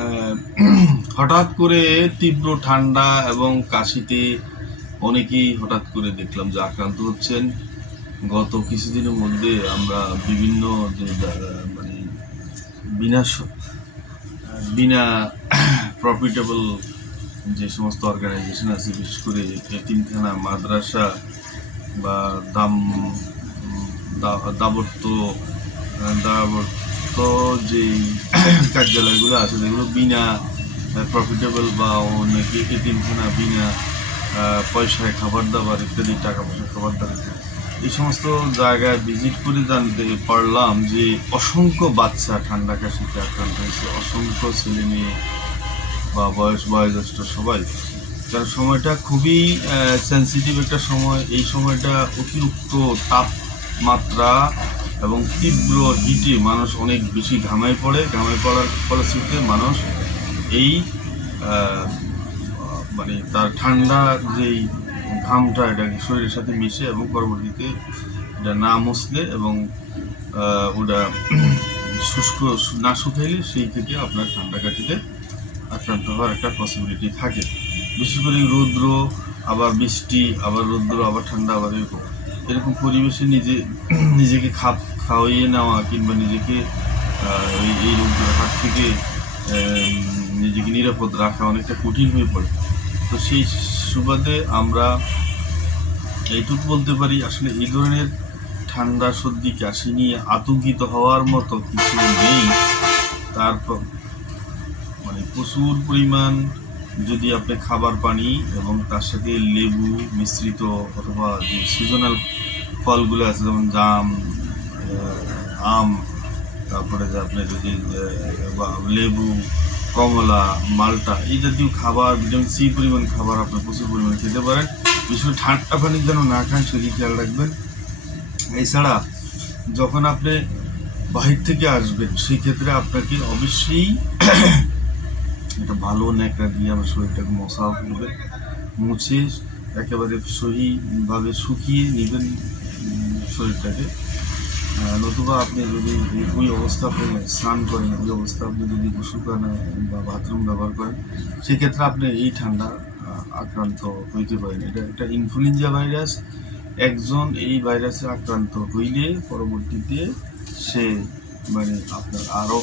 আহ, হঠাৎ করে তীব্র ঠান্ডা এবং কাশিতে অনেকেই হঠাৎ করে দেখলাম যে আক্রান্ত হচ্ছেন। গত কিছুদিনের মধ্যে আমরা বিভিন্ন যে মানে বিনা বিনা প্রফিটেবল যে সমস্ত অর্গানাইজেশন আছে, বিশেষ করে এতিমখানা, মাদ্রাসা বা দাম দাবর্ত দাবর্ত যেই কার্যালয়গুলো আছে যেগুলো বিনা প্রফিটেবল বা অনেকে এতিমখানা বিনা পয়সায় খাবার দাবার ইত্যাদি, টাকা পয়সা খাবার দাবার ইত্যাদি, এই সমস্ত জায়গায় ভিজিট করে জানতে পারলাম যে অসংখ্য বাচ্চা ঠান্ডা কাশিতে আক্রান্ত হয়েছে, অসংখ্য ছেলে মেয়ে বা বয়োজ্যেষ্ঠ সবাই। কারণ সময়টা খুবই সেন্সিটিভ একটা সময়। এই সময়টা অতিরিক্ত তাপমাত্রা এবং তীব্র হিটে মানুষ অনেক বেশি ঘামায় পড়ার ফলশ্রুতিতে মানুষ এই মানে তার ঠান্ডা যেই ঘামটা এটা শরীরের সাথে মিশে এবং পরবর্তীতে এটা না মুছলে এবং ওটা শুষ্ক না শুকাইলে সেই থেকে আপনার ঠান্ডা কাশিতে আক্রান্ত হওয়ার একটা পসিবিলিটি থাকে। বিশেষ করে রৌদ্র, আবার বৃষ্টি, আবার রৌদ্র, আবার ঠান্ডা, আবার এরকম পরিবেশে নিজেকে খাওয়াইয়ে নেওয়া কিংবা নিজেকে এই রৌদ্রের হাত থেকে নিজেকে নিরাপদ রাখা অনেকটা কঠিন হয়ে পড়ে। তো সেই সুবাদে আমরা এইটুকু বলতে পারি, আসলে এই ধরনের ঠান্ডা সর্দি কাশি নিয়ে আতঙ্কিত হওয়ার মতো কিছু নেই। তারপর মানে প্রচুর পরিমাণ যদি আপনি খাবার পানি এবং তার সাথে লেবু মিশ্রিত অথবা যে সিজনাল ফলগুলো আছে যেমন জাম, আম, তারপরে যে আপনি যদি লেবু, কমলা, মাল্টা এই জাতীয় খাবার, ভিটামিন সি পরিমাণ খাবার আপনি প্রচুর পরিমাণে খেতে পারেন। বিশেষ করে ঠান্ডা পানি যেন না খান সেদিকে খেয়াল রাখবেন। এছাড়া যখন আপনি বাহির থেকে আসবেন সেই ক্ষেত্রে আপনাকে অবশ্যই একটা ভালো ন্যাকড়া দিয়ে আমার শরীরটাকে মশা করবে, মুছে একেবারে সহিভাবে শুকিয়ে নেবেন শরীরটাকে। নতুবা আপনি যদি ওই অবস্থা আপনি স্নান করেন, ওই অবস্থা আপনি যদি গোসল করেন বা বাথরুম ব্যবহার করেন, সেক্ষেত্রে আপনি এই ঠান্ডা আক্রান্ত হইতে পারেন। এটা একটা ইনফ্লুয়েঞ্জা ভাইরাস। একজন এই ভাইরাসে আক্রান্ত হইলে পরবর্তীতে সে মানে আপনার আরও